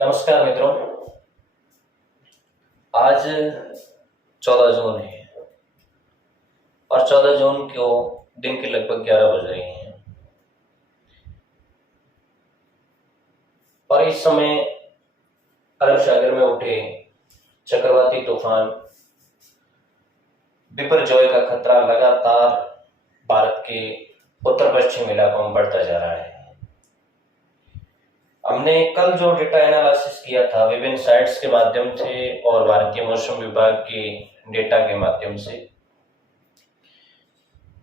नमस्कार मित्रों। आज 14 जून है और 14 जून को दिन के लगभग 11 बज रहे हैं और इस समय अरब सागर में उठे चक्रवाती तूफान बिपरजॉय का खतरा लगातार भारत के उत्तर पश्चिम इलाकों में बढ़ता जा रहा है। हमने कल जो डेटा एनालिसिस किया था विभिन्न साइट्स के माध्यम से और भारतीय मौसम विभाग के डेटा के माध्यम से,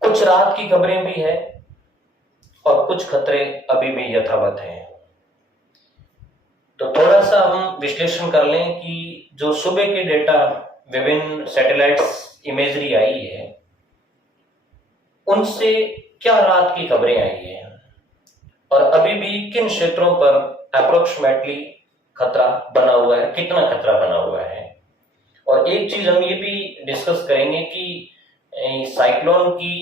कुछ राहत की खबरें भी है और कुछ खतरे अभी भी यथावत हैं। तो थोड़ा सा हम विश्लेषण कर लें कि जो सुबह के डेटा विभिन्न सैटेलाइट्स इमेजरी आई है उनसे क्या राहत की खबरें आई है और अभी भी किन क्षेत्रों पर अप्रोक्सीमेटली खतरा बना हुआ है, कितना खतरा बना हुआ है। और एक चीज हम ये भी डिस्कस करेंगे कि साइक्लोन की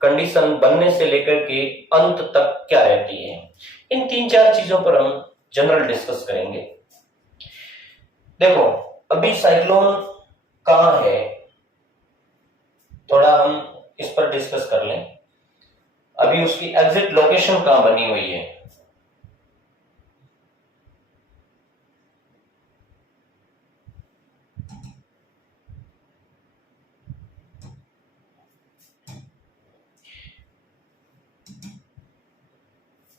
कंडीशन बनने से लेकर के अंत तक क्या रहती है। इन 3-4 चीजों पर हम जनरल डिस्कस करेंगे। देखो, अभी साइक्लोन कहाँ है, थोड़ा हम इस पर डिस्कस कर लें। अभी उसकी एग्जिट लोकेशन कहां बनी हुई है।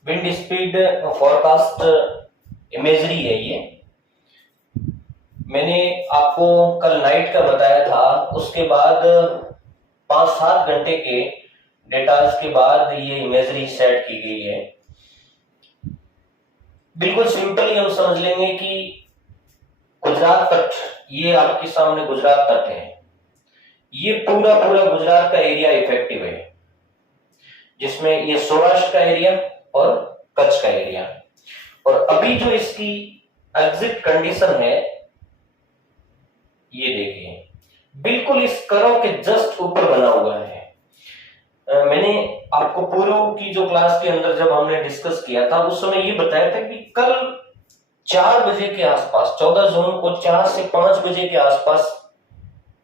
विंड स्पीड फॉरकास्ट इमेजरी है ये। मैंने आपको कल नाइट का बताया था, उसके बाद 5-7 घंटे के डेटास के बाद ये इमेजरी सेट की गई है। बिल्कुल सिंपली हम समझ लेंगे कि गुजरात तट, ये आपके सामने गुजरात तट है, ये पूरा गुजरात का एरिया इफेक्टिव है, जिसमें ये सौराष्ट्र का एरिया और कच्छ का एरिया। और अभी जो इसकी एग्जिट कंडीशन है ये देखिए, बिल्कुल इस कर्व के जस्ट ऊपर बना हुआ है। मैंने आपको पूर्व की जो क्लास के अंदर जब हमने डिस्कस किया था उस समय ये बताया था कि कल 4 बजे के आसपास, 14 जून को 4 से 5 बजे के आसपास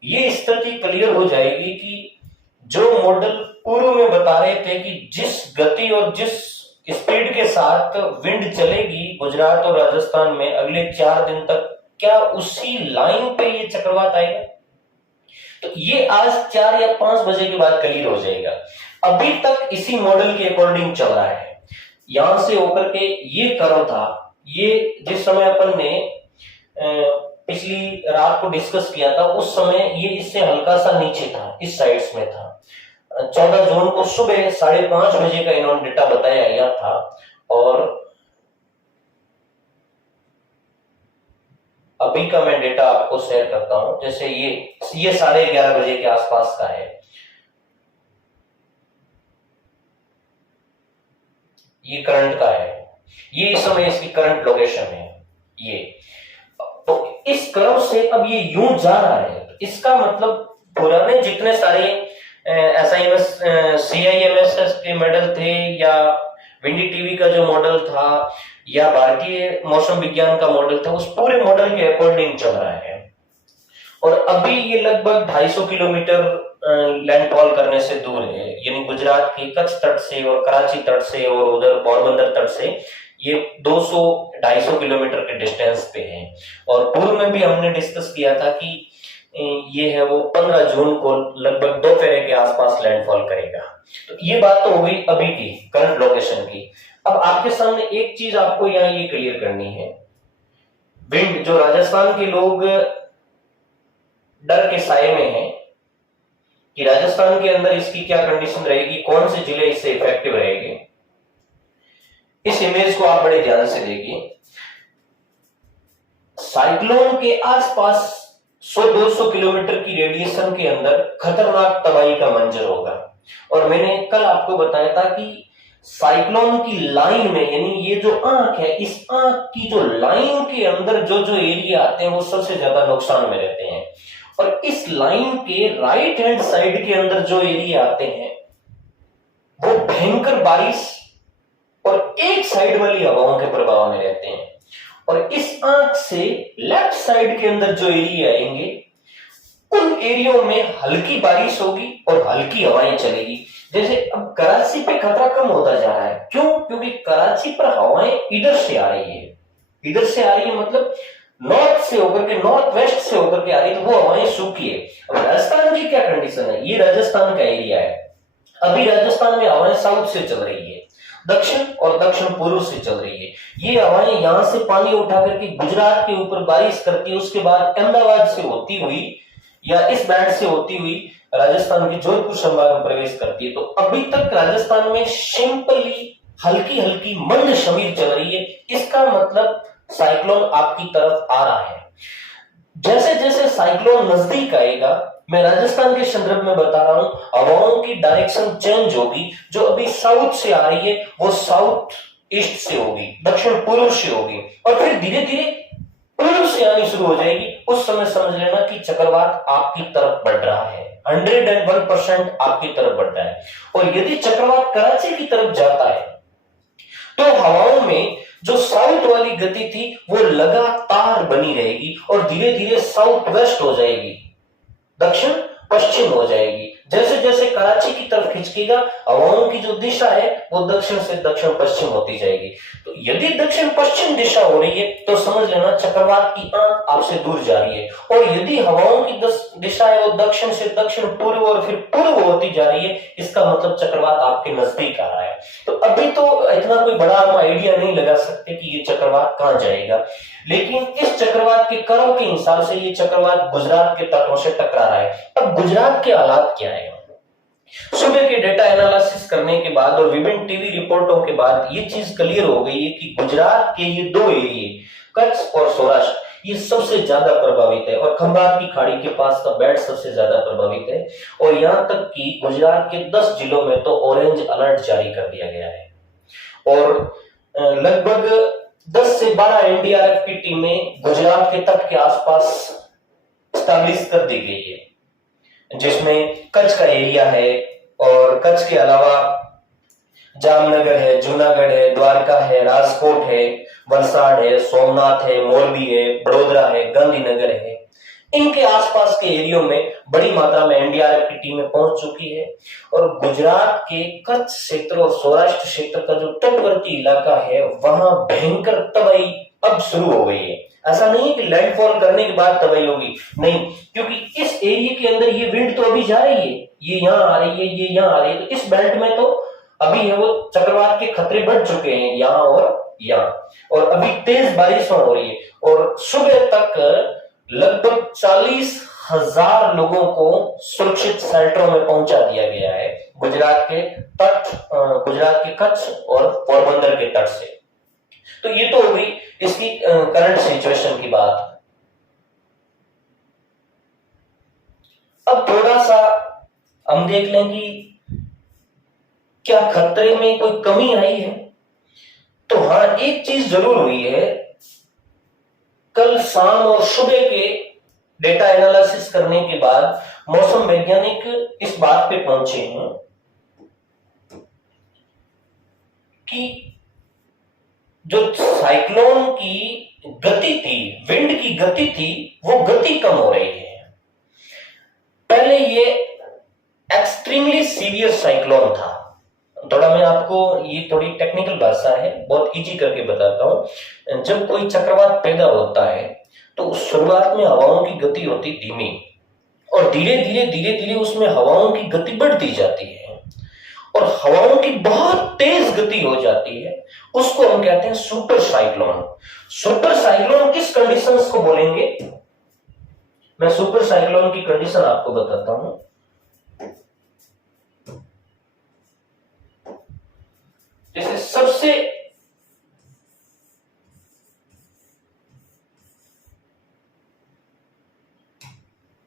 ये स्थिति क्लियर हो जाएगी कि जो मॉडल पूर्व में बता रहे थे कि जिस गति और जिस स्पीड के साथ विंड चलेगी गुजरात और राजस्थान में अगले 4 दिन तक, क्या उसी लाइन पे ये चक्रवात आएगा। तो ये आज 4 या 5 बजे के बाद क्लियर हो जाएगा। अभी तक इसी मॉडल के अकॉर्डिंग चल रहा है। यहां से होकर के ये कर्व था, ये जिस समय अपन ने पिछली रात को डिस्कस किया था उस समय ये इससे हल्का सा नीचे था, इस साइड्स में था। 14 जून को सुबह 5:30 बजे का इन्होंने डेटा बताया गया था और अभी का मैं डेटा आपको शेयर करता हूं। जैसे ये 11:30 बजे के आसपास का है, ये करंट का है, ये इस समय इसकी करंट लोकेशन है ये। तो इस कर्व से अब ये यूं जा रहा है, तो इसका मतलब पुराने जितने सारे SIMS CIMSS के मॉडल थे या विंडी टीवी का जो मॉडल था या भारतीय मौसम विज्ञान का मॉडल था, उस पूरे मॉडल के अकॉर्डिंग चल रहा है। और अभी ये लगभग 250 किलोमीटर लैंडफॉल करने से दूर है, यानी गुजरात के कच्छ तट से और कराची तट से और उधर पोरबंदर तट से ये 200-250 किलोमीटर के डिस्टेंस पे है। और पूर्व में भी हमने डिस्कस किया था कि ये है वो 15 जून को लगभग दोपहर के आसपास लैंडफॉल करेगा। तो ये बात तो हो गई अभी की करंट लोकेशन की। अब आपके सामने एक चीज आपको यहाँ ये क्लियर करनी है, विंड जो राजस्थान के लोग डर के साए में हैं कि राजस्थान के अंदर इसकी क्या कंडीशन रहेगी, कौन से जिले इससे इफेक्टिव रहेंगे। इस इमेज को आप बड़े ध्यान से देखिए। साइक्लोन के आसपास 100-200 किलोमीटर की रेडिएशन के अंदर खतरनाक तबाही का मंजर होगा। और मैंने कल आपको बताया था कि साइक्लोन की लाइन में, यानी ये जो आंख है, इस आंख की जो लाइन के अंदर जो जो एरिया आते हैं वो सबसे ज्यादा नुकसान में रहते हैं। और इस लाइन के राइट हैंड साइड के अंदर जो एरिया आते हैं वो भयंकर बारिश और एक साइड वाली हवाओं के प्रभाव में रहते हैं। और इस आंख से लेफ्ट साइड के अंदर जो एरिया आएंगे उन एरियो में हल्की बारिश होगी और हल्की हवाएं चलेगी। जैसे अब कराची पे खतरा कम होता जा रहा है, क्यों? क्योंकि कराची पर हवाएं इधर से आ रही है, इधर से आ रही है मतलब नॉर्थ से होकर के, नॉर्थ वेस्ट से होकर के आ रही है, तो वो हवाएं सूखी है। अब राजस्थान की क्या कंडीशन है, ये राजस्थान का एरिया है, अभी राजस्थान में हवाएं साउथ से चल रही है, दक्षिण और दक्षिण पूर्व से चल रही है। ये हवाएं यहां से पानी उठा करके गुजरात के ऊपर बारिश करती है, उसके बाद अहमदाबाद से होती हुई या इस बैंड से होती हुई राजस्थान के जोधपुर संभाग में प्रवेश करती है। तो अभी तक राजस्थान में सिंपली हल्की हल्की मंद शमीर चल रही है, इसका मतलब साइक्लोन आपकी तरफ आ रहा है। जैसे जैसे साइक्लोन नजदीक आएगा, मैं राजस्थान के संदर्भ में बता रहा हूं, हवाओं की डायरेक्शन चेंज होगी, जो अभी साउथ से आ रही है वो साउथ ईस्ट से होगी, दक्षिण पूर्व से होगी, और फिर धीरे धीरे पूर्व से आनी शुरू हो जाएगी। उस समय समझ लेना कि चक्रवात आपकी तरफ बढ़ रहा है, 101% आपकी तरफ बढ़ रहा है। और यदि चक्रवात कराची की तरफ जाता है तो हवाओं में जो साउथ वाली गति थी वो लगातार बनी रहेगी और धीरे धीरे साउथ वेस्ट हो जाएगी, दक्षिण पश्चिम हो जाएगी। जैसे जैसे कराची की तरफ खिंचकेगा, हवाओं की जो दिशा है वो दक्षिण से दक्षिण पश्चिम होती जाएगी। तो यदि दक्षिण पश्चिम दिशा हो रही है तो समझ लेना चक्रवात की आंख आपसे दूर जा रही है, और यदि हवाओं की दिशा है वो दक्षिण से दक्षिण पूर्व और फिर पूर्व होती जा रही है, इसका मतलब चक्रवात आपके नजदीक आ रहा है। तो अभी तो इतना कोई बड़ा हम आइडिया नहीं लगा सकते कि ये चक्रवात कहां जाएगा, लेकिन इस चक्रवात के करों के हिसाब से ये चक्रवात गुजरात के तटों से टकरा रहा है। अब गुजरात के हालात क्या है? सुबह के डेटा एनालिसिस करने के बाद और विभिन्न टीवी रिपोर्टों के बाद ये चीज क्लियर हो गई है कि गुजरात के ये दो एरिए, कच्छ और सौराष्ट्र, ये सबसे ज्यादा प्रभावित है, और खंभात की खाड़ी के पास का बेल्ट सबसे ज्यादा प्रभावित है। और यहां तक कि गुजरात के 10 जिलों में तो ऑरेंज अलर्ट जारी कर दिया गया है, और लगभग 10 से 12 एनडीआरएफ की टीमें गुजरात के तट के आसपास स्टैब्लिश कर दी गई है, जिसमें कच्छ का एरिया है, और कच्छ के अलावा जामनगर है, जूनागढ़ है, द्वारका है, राजकोट है, वलसाड़ है, सोमनाथ है, मोरबी है, बड़ोदरा है, गांधीनगर है। इनके आसपास के एरियो में बड़ी मात्रा में एनडीआरएफ की टीमें पहुंच चुकी है, और गुजरात के कच्छ क्षेत्र और सौराष्ट्र क्षेत्र का जो तटवर्ती इलाका है वहां भयंकर तबाही अब शुरू हो गई है। ऐसा नहीं है कि लैंडफॉल करने के बाद तबाही होगी, नहीं, क्योंकि इस एरिया के अंदर ये विंड तो अभी जा रही है, ये यहाँ आ रही है, ये यहाँ आ रही है, तो इस बेल्ट में तो अभी है वो चक्रवात के खतरे बढ़ चुके हैं यहाँ और यहाँ, और अभी तेज बारिश हो रही है। और सुबह तक लगभग 40,000 लोगों को सुरक्षित शेल्टरों में पहुंचा दिया गया है गुजरात के तट, गुजरात के कच्छ और पोरबंदर के तट से। तो ये तो हो गई इसकी करंट सिचुएशन की बात। अब थोड़ा सा हम देख लें कि क्या खतरे में कोई कमी आई है। तो हाँ, एक चीज जरूर हुई है, कल शाम और सुबह के डेटा एनालिसिस करने के बाद मौसम वैज्ञानिक इस बात पे पहुंचे हैं कि जो साइक्लोन की गति थी, विंड की गति थी, वो गति कम हो रही है। पहले ये एक्सट्रीमली सीवियर साइक्लोन था। थोड़ा मैं आपको, ये थोड़ी टेक्निकल भाषा है, बहुत इजी करके बताता हूं। जब कोई चक्रवात पैदा होता है तो शुरुआत में हवाओं की गति होती धीमी, और धीरे धीरे धीरे धीरे उसमें हवाओं की गति बढ़ती जाती है, और हवाओं की बहुत तेज गति हो जाती है, उसको हम कहते हैं सुपर साइक्लोन। सुपर साइक्लोन किस कंडीशंस को बोलेंगे, मैं सुपर साइक्लोन की कंडीशन आपको बताता हूं। जैसे सबसे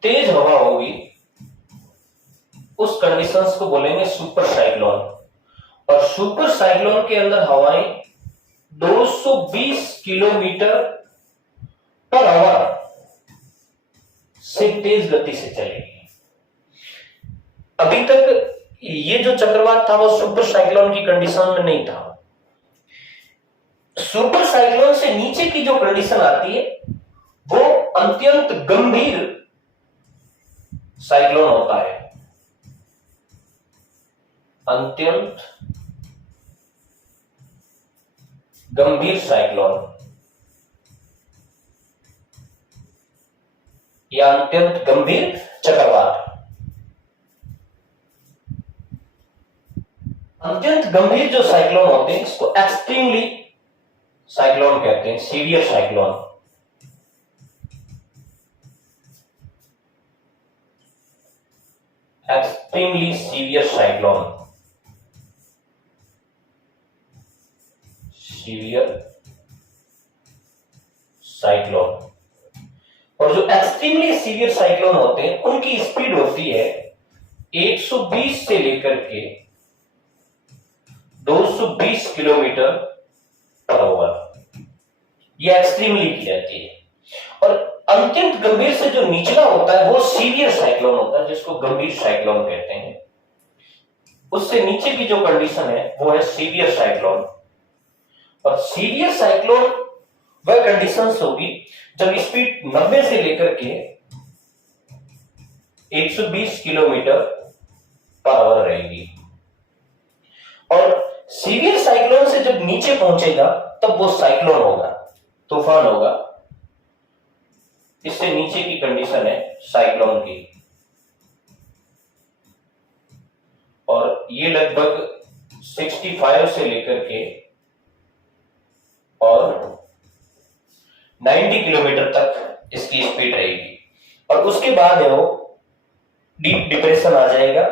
तेज हवा होगी उस कंडीशंस को बोलेंगे सुपर साइक्लोन, और सुपर साइक्लोन के अंदर हवाएं 220 किलोमीटर पर आवर से तेज गति से चलेगी। अभी तक ये जो चक्रवात था वो सुपर साइक्लोन की कंडीशन में नहीं था। सुपर साइक्लोन से नीचे की जो कंडीशन आती है वो अत्यंत गंभीर साइक्लोन होता है। अत्यंत गंभीर साइक्लोन या अत्यंत गंभीर चक्रवात। अत्यंत गंभीर जो साइक्लोन होते हैं इसको एक्सट्रीमली साइक्लोन कहते हैं, severe cyclone. Extremely severe cyclone, severe cyclone. और जो एक्सट्रीमली सीवियर साइक्लोन होते हैं उनकी स्पीड होती है 120 से लेकर के 220 किलोमीटर पर आवर। यह एक्सट्रीमली की जाती है। और अत्यंत गंभीर से जो निचला होता है वो सीवियर साइक्लोन होता है, जिसको गंभीर साइक्लोन कहते हैं। उससे नीचे की जो कंडीशन है वो है सीवियर साइक्लोन। और सीवियर साइक्लोन वह कंडीशंस होगी जब स्पीड 90 से लेकर के 120 किलोमीटर पर आवर रहेगी। और सीवियर साइक्लोन से जब नीचे पहुंचेगा तब वो साइक्लोन होगा, तूफान होगा। इससे नीचे की कंडीशन है साइक्लोन की। और ये लगभग 65 से लेकर के और 90 किलोमीटर तक इसकी स्पीड रहेगी। और उसके बाद है वो डीप डिप्रेशन आ जाएगा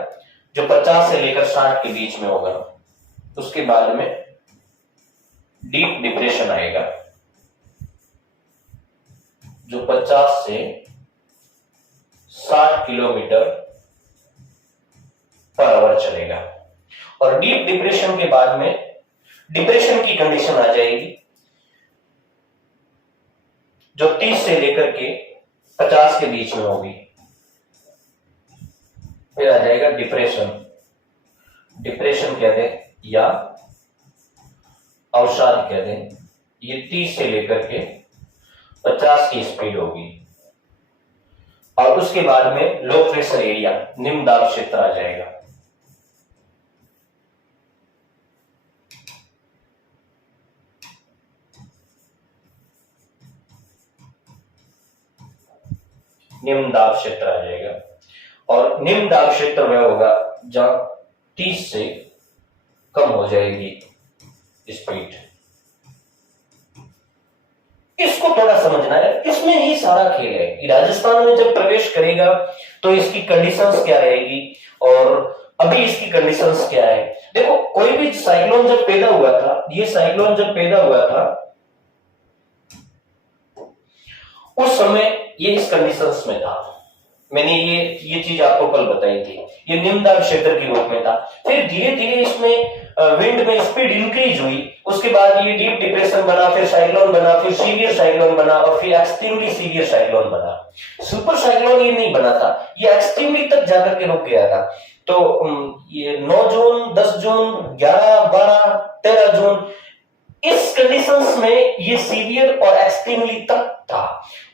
जो 50 से लेकर 60 के बीच में होगा। उसके बाद में डीप डिप्रेशन आएगा जो 50 से 60 किलोमीटर पर आवर चलेगा। और डीप डिप्रेशन के बाद में डिप्रेशन की कंडीशन आ जाएगी जो 30 से लेकर के 50 के बीच में होगी। फिर आ जाएगा डिप्रेशन, डिप्रेशन कहते हैं या अवसाद कहते हैं। ये 30 से लेकर के 50 की स्पीड होगी। और उसके बाद में लो प्रेशर एरिया, निम्न दाब क्षेत्र आ जाएगा। निम्न दाब क्षेत्र आ जाएगा। और निम्न दाब क्षेत्र वह होगा जहां 30 से कम हो जाएगी स्पीड। इसको थोड़ा समझना है, इसमें ही सारा खेल है कि राजस्थान में जब प्रवेश करेगा तो इसकी कंडीशंस क्या रहेगी और अभी इसकी कंडीशंस क्या है। देखो, कोई भी साइक्लोन जब पैदा हुआ था, ये साइक्लोन जब पैदा हुआ था उस समय ये इस कंडीशंस में था। मैंने ये चीज आपको कल बताई थी। ये निम्न दाब क्षेत्र के रूप में था। फिर धीरे धीरे इसमें विंड में स्पीड इंक्रीज हुई। उसके बाद ये डीप डिप्रेशन बना, फिर साइक्लोन बना, फिर सीवियर साइक्लोन बना और फिर एक्सट्रीमली सीवियर साइक्लोन बना। सुपर साइक्लोन ये नहीं बना था, ये एक्सट्रीमली तक जाकर के रुक गया था। तो ये 9 जून, 10 जून, 11, 12, 13 जून, इस कंडीशंस में ये सीवियर और एक्सट्रीमली तक था।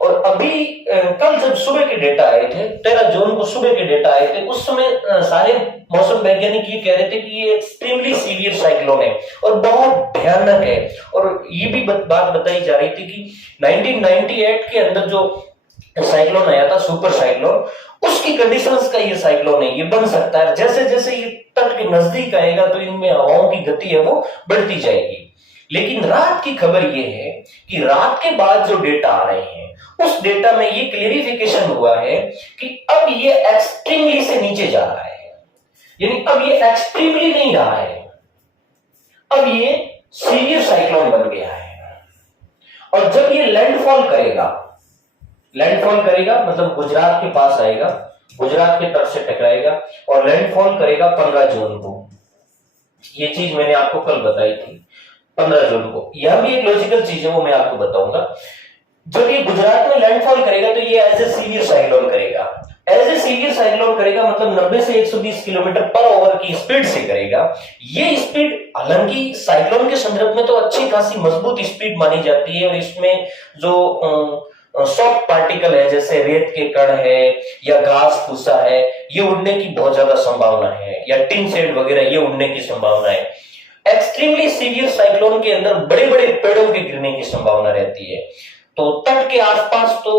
और अभी कल जब सुबह के डेटा आए थे, 13 जून को सुबह के डेटा आए थे, उस समय सारे मौसम वैज्ञानिक ये कह रहे थे कि ये एक्सट्रीमली सीवियर साइक्लोन है और बहुत भयानक है। और ये भी बात बताई जा रही थी कि 1998 के अंदर जो साइक्लोन आया था, सुपर साइक्लोन, उसकी कंडीशंस का ये साइक्लोन है। ये बन सकता है। जैसे जैसे ये तट के नजदीक आएगा तो इनमें हवाओं की गति है वो बढ़ती जाएगी। लेकिन रात की खबर ये है कि रात के बाद जो डेटा आ रहे हैं उस डेटा में ये क्लियरिफिकेशन हुआ है कि अब ये एक्सट्रीमली से नीचे जा रहा है। यानी अब ये एक्सट्रीमली नहीं रहा है, अब ये सीवियर साइक्लोन बन गया है। और जब ये लैंडफॉल करेगा मतलब गुजरात के पास आएगा, गुजरात के तट से टकराएगा और लैंडफॉल करेगा 15 जून को। ये चीज मैंने आपको कल बताई थी 15 जून को। यह भी एक लॉजिकल चीज है, वो मैं आपको बताऊंगा। जब ये गुजरात में लैंडफॉल करेगा तो ये एज ए सीवियर साइक्लोन करेगा। एज ए सीवियर साइक्लोन करेगा, मतलब 90 से 120 किलोमीटर पर आवर की स्पीड से करेगा। ये स्पीड हालांकि साइक्लोन के संदर्भ में तो अच्छी खासी मजबूत स्पीड मानी जाती है, और इसमें जो सॉफ्ट पार्टिकल है जैसे रेत के कण है या घास फूसा है, ये उड़ने की बहुत ज्यादा संभावना है, या टिन शेड वगैरह ये उड़ने की संभावना है। एक्सट्रीमली सीवियर साइक्लोन के अंदर बड़े बड़े पेड़ों के गिरने की संभावना रहती है। तो तट के आसपास तो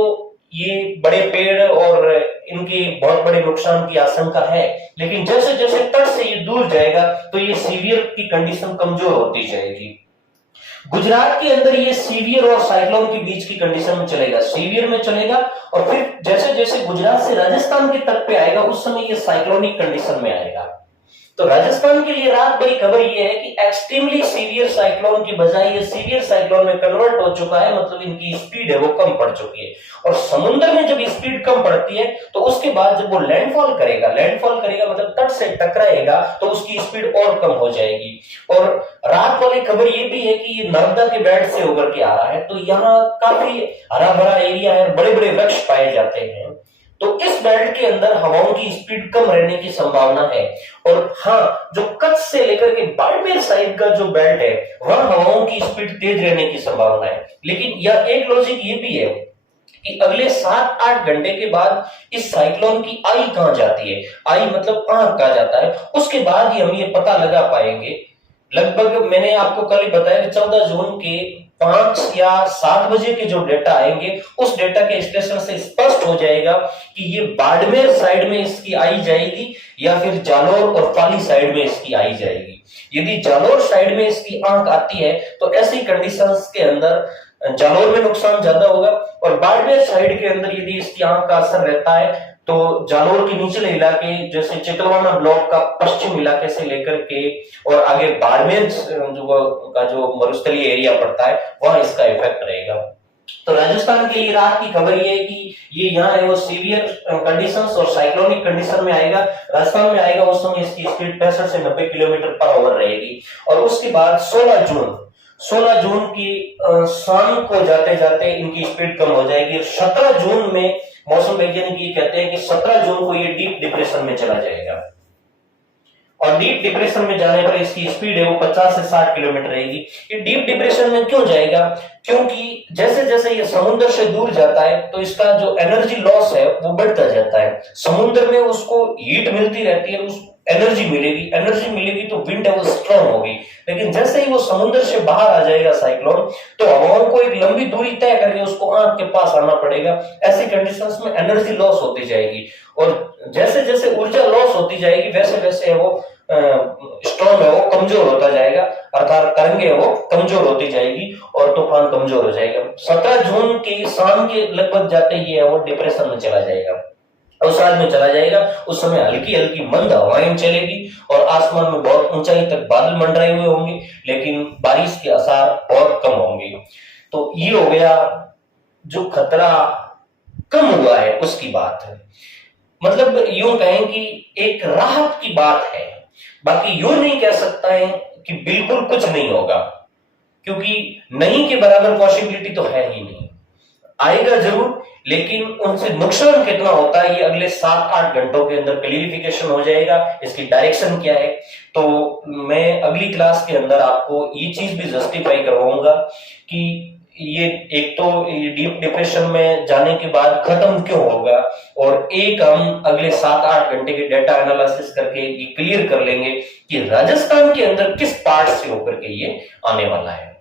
ये बड़े पेड़ और इनके बहुत बड़े नुकसान की आशंका है, लेकिन जैसे जैसे तट से ये दूर जाएगा तो ये सीवियर की कंडीशन कमजोर होती जाएगी। गुजरात के अंदर ये सीवियर और साइक्लोन के बीच की कंडीशन में चलेगा, सीवियर में चलेगा, और फिर जैसे जैसे गुजरात से राजस्थान के तट पे आएगा उस समय ये साइक्लोनिक कंडीशन में आएगा। तो राजस्थान के लिए रात बड़ी खबर ये है कि एक्सट्रीमली सीवियर साइक्लोन की बजाय ये सीवियर साइक्लोन में कन्वर्ट हो चुका है, मतलब इनकी स्पीड है वो कम पड़ चुकी है। और समुद्र में जब स्पीड कम पड़ती है तो उसके बाद जब वो लैंडफॉल करेगा मतलब तट से टकराएगा, तो उसकी स्पीड और कम हो जाएगी। और रात वाली खबर ये भी है कि ये नर्मदा के बेल्ट से होकर के आ रहा है, तो यहाँ काफी हरा भरा एरिया है, बड़े बड़े वृक्ष पाए जाते हैं, तो इस बेल्ट के अंदर हवाओं की स्पीड कम रहने की संभावना है। और हाँ, जो कच्छ से लेकर के बाड़मेर साइड का जो बेल्ट है वहां हवाओं की स्पीड तेज रहने की संभावना है। लेकिन यह एक लॉजिक ये भी है कि अगले 7-8 घंटे के बाद इस साइक्लोन की आई कहां जाती है, आई मतलब आंख कहां जाता है, उसके बाद ही हम ये पता लगा पाएंगे। लगभग मैंने आपको कल ही बताया कि 14 जून के 5 या 7 बजे के जो डेटा आएंगे उस डेटा के स्टेशन से स्पष्ट हो जाएगा कि ये बाड़मेर साइड में इसकी आई जाएगी या फिर जालोर और पाली साइड में इसकी आई जाएगी। यदि जालोर साइड में इसकी आंख आती है तो ऐसी कंडीशंस के अंदर जालोर में नुकसान ज्यादा होगा, और बाड़मेर साइड के अंदर यदि इसकी आंख का असर रहता है तो जालोर के निचले इलाके जैसे चितलवाना ब्लॉक का पश्चिम इलाके से लेकर के और आगे बाड़मेर जो मरुस्थलीय एरिया पड़ता है वहां इसका इफेक्ट रहेगा। तो राजस्थान के लिए रात की खबर ये है कि ये यहाँ है वो सीवियर कंडीशंस और साइक्लोनिक कंडीशन में आएगा, राजस्थान में आएगा। उस समय इसकी स्पीड 65 से 90 किलोमीटर पर आवर रहेगी। और उसके बाद 16 जून की शाम को जाते जाते इनकी स्पीड कम हो जाएगी। 17 जून में मौसम वैज्ञानिक ये कहते हैं कि 17 जून को ये डीप डिप्रेशन में चला जाएगा, और डीप डिप्रेशन में जाने पर इसकी स्पीड है वो 50 से 60 किलोमीटर रहेगी। ये डीप डिप्रेशन में क्यों जाएगा? क्योंकि जैसे जैसे ये समुद्र से दूर जाता है तो इसका जो एनर्जी लॉस है वो बढ़ता जाता है। समुद्र में उसको हीट मिलती रहती है, उस एनर्जी मिलेगी तो विंड है वो स्ट्रांग होगी। लेकिन जैसे ही वो समुद्र से बाहर आ जाएगा साइक्लोन, तो हवाओं को एक लंबी दूरी तय करके उसको आंख के पास आना पड़ेगा। ऐसी कंडीशंस में एनर्जी लॉस होती जाएगी, और जैसे जैसे ऊर्जा लॉस होती जाएगी वैसे वैसे वो स्ट्रॉन्ग है वो कमजोर होता जाएगा, अर्थात तरंगे वो कमजोर होती जाएगी और तूफान कमजोर हो जाएगा। 17 जून की शाम के लगभग जाते ही वो डिप्रेशन में चला जाएगा, अवसाद में चला जाएगा। उस समय हल्की हल्की मंद हवाएं चलेगी और आसमान में बहुत ऊंचाई तक बादल मंडराए हुए होंगे, लेकिन बारिश के आसार बहुत कम होंगे। तो ये हो गया जो खतरा कम हुआ है उसकी बात है, मतलब यूं कहें कि एक राहत की बात है। बाकी यूं नहीं कह सकता है कि बिल्कुल कुछ नहीं होगा, क्योंकि नहीं के बराबर पॉसिबिलिटी तो है ही नहीं। आएगा जरूर, लेकिन उनसे नुकसान कितना होता है ये अगले 7-8 घंटों के अंदर क्लियरिफिकेशन हो जाएगा। इसकी डायरेक्शन क्या है तो मैं अगली क्लास के अंदर आपको ये चीज भी जस्टिफाई करवाऊंगा कि ये एक तो डीप डिप्रेशन में जाने के बाद खत्म क्यों होगा, और एक हम अगले 7-8 घंटे के डेटा एनालिसिस करके ये क्लियर कर लेंगे कि राजस्थान के अंदर किस पार्ट से होकर के ये आने वाला है।